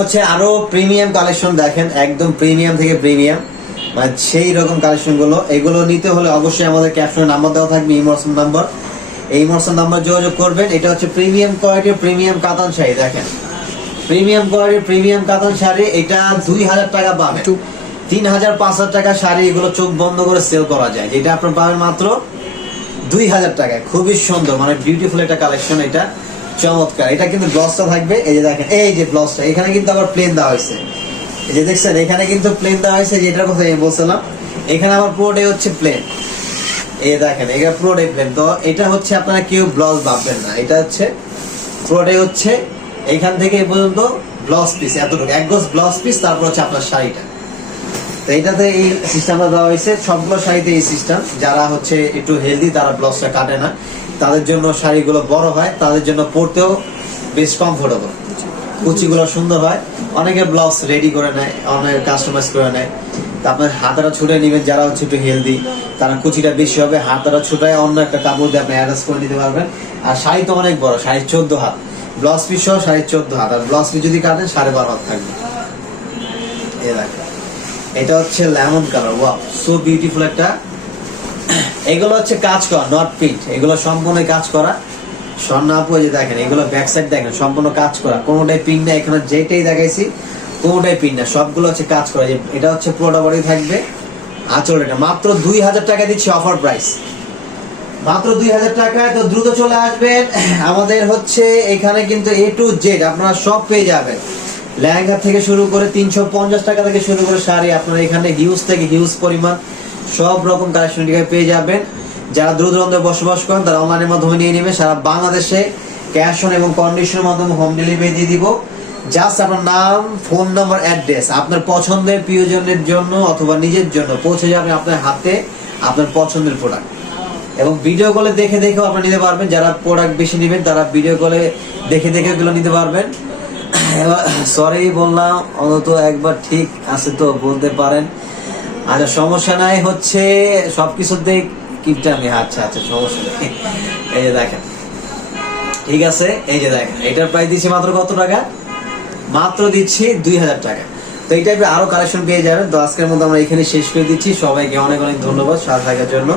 হচ্ছে আরো premium collection দেখেন, একদম প্রিমিয়াম থেকে প্রিমিয়াম, মানে সেই রকম কালেকশন গুলো। এগুলো নিতে হলে অবশ্যই আমাদের ক্যাপশনে নাম্বার দেওয়া থাকবে, ইমোশন নাম্বার, এই ইমোশন নাম্বার যোগাযোগ করবেন। এটা হচ্ছে প্রিমিয়াম কোয়ালিটির প্রিমিয়াম কাতান শাড়ি, দেখেন প্রিমিয়াম কোয়ালিটির প্রিমিয়াম কাতান শাড়ি। এটা 2000 টাকা পাবেন, 3000 5000 টাকা শাড়ি এগুলো চোখ বন্ধ করে সেল করা যায়, যেটা আপনার পাবেন মাত্র 2000 টাকায়। খুবই সুন্দর, মানে বিউটিফুল একটা কালেকশন, এটা চমৎকার। এটা কিন্তু ব্লাউজটা থাকবে, এই যে দেখেন, এই যে ব্লাউজটা এখানে কিন্তু আবার প্লেন দেওয়া হয়েছে, এই যে দেখছেন এখানে কিন্তু প্লেন দেওয়া হয়েছে, যেটার কথা আমি বলছিলাম। এখানে আবার পুরোটাই হচ্ছে প্লেন, এই দেখেন এটা পুরোটাই প্লেন। তো এটা হচ্ছে আপনারা কেউ ব্লাউজ ভাববেন না, এটা হচ্ছে পুরোটাই হচ্ছে এখান থেকে এই পর্যন্ত ব্লাউজ পিস, এতটুকু এক গজ ব্লাউজ পিস, তারপর হচ্ছে আপনার শাড়িটা। তো এটাতে এই সিস্টেমটা দেওয়া হয়েছে, সবগুলো শাড়িতে এই সিস্টেম। যারা হচ্ছে একটু হেলদি, তারা ব্লাউজটা কাটে না, তাদের জন্য শাড়িগুলো বড় হয়, তাদের জন্য পরতেও বেশ কমফোর্টেবল, কুচিগুলো সুন্দর হয়। অনেকে ব্লাউজ রেডি করে নেয়, অনেকে কাস্টমাইজ করে নেয়। তা আপনার হাতাটা ছুটে নেবেন, যারা হচ্ছে একটু হেলদি, তারা কুচিটা বেশি হবে, হাতাটা ছুটায় অন্য একটা কাপড় দিয়ে আপনি অ্যাডজাস্ট করে নিতে পারবেন। আর শাড়ি তো অনেক বড়, শাড়ি 14 হাত, ব্লাউজ পিস সহ শাড়ি 14 হাত, আর ব্লাউজ পিস যদি কাটেন 12.5 হাত থাকবে। এই দেখেন এটা হচ্ছে lemon colour, wow so beautiful একটা। এগুলো হচ্ছে কাজ করা, নট প্রিন্ট, এগুলো সম্পূর্ণ কাজ করা। স্বর্ণা আপু যে দেখেন, এগুলো ব্যাক সাইড দেখেন সম্পূর্ণ কাজ করা, কোনোটাই প্রিন্ট না। এখানে যেটাই দেখাইছি কোনোটাই প্রিন্ট না, সবগুলো হচ্ছে কাজ করা। এটা হচ্ছে পুরোটা বডি থাকবে, আঁচল। এটা মাত্র 2000 টাকা দিচ্ছি, অফার প্রাইস মাত্র 2000 টাকায়। তো দ্রুত চলে আসবেন, আমাদের হচ্ছে এখানে কিন্তু A to Z আপনারা সব পেয়ে যাবেন। লেহেঙ্গা থেকে শুরু করে 350 টাকা থেকে শুরু করে শাড়ি, আপনারা এখানে হিউজ থেকে হিউজ পরিমাণ সব রকম কালেকশন পেয়ে যাবেন। যারা দূর দূরান্তে বসবাস করেন তারা অনলাইনের মাধ্যমে নিয়ে নেবে। সারা বাংলাদেশে ক্যাশ অন এবং কন্ডিশনের মাধ্যমে হোম ডেলিভারি দিয়ে দিব। জাস্ট আপনার নাম, ফোন নাম্বার, অ্যাড্রেস, আপনার পছন্দের প্রিয়জনের জন্য অথবা নিজের জন্য পৌঁছে যাবে আপনার হাতে আপনার পছন্দের প্রোডাক্ট। এবং ভিডিও কলে দেখে দেখেও আপনারা নিতে পারবেন। যারা প্রোডাক্ট বেশি নেবেন তারা ভিডিও কলে দেখে দেখে এগুলো নিতে পারবেন। সরি বললাম, অন্তত একবার ঠিক আছে তো বলতে পারেন। আচ্ছা সমস্যা নাই, হচ্ছে সবকিছুতে কিপটা আমি, আচ্ছা আচ্ছা সমস্যা নেই। এই যে দেখেন, ঠিক আছে, এই যে দেখেন এটার প্রাইস দিচ্ছি মাত্র কত টাকা, মাত্র দিচ্ছি 2000 টাকা। তো এই টাইপের আরো কালেকশন পেয়ে যাবেন। তো আজকের মধ্যে আমরা এখানে শেষ করে দিচ্ছি। সবাইকে অনেক অনেক ধন্যবাদ সাথে থাকার জন্য।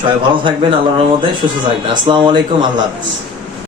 সবাই ভালো থাকবেন, আল্লাহর রহমতে সুস্থ থাকবেন। আসসালামু আলাইকুম, আল্লাহ হাফেজ।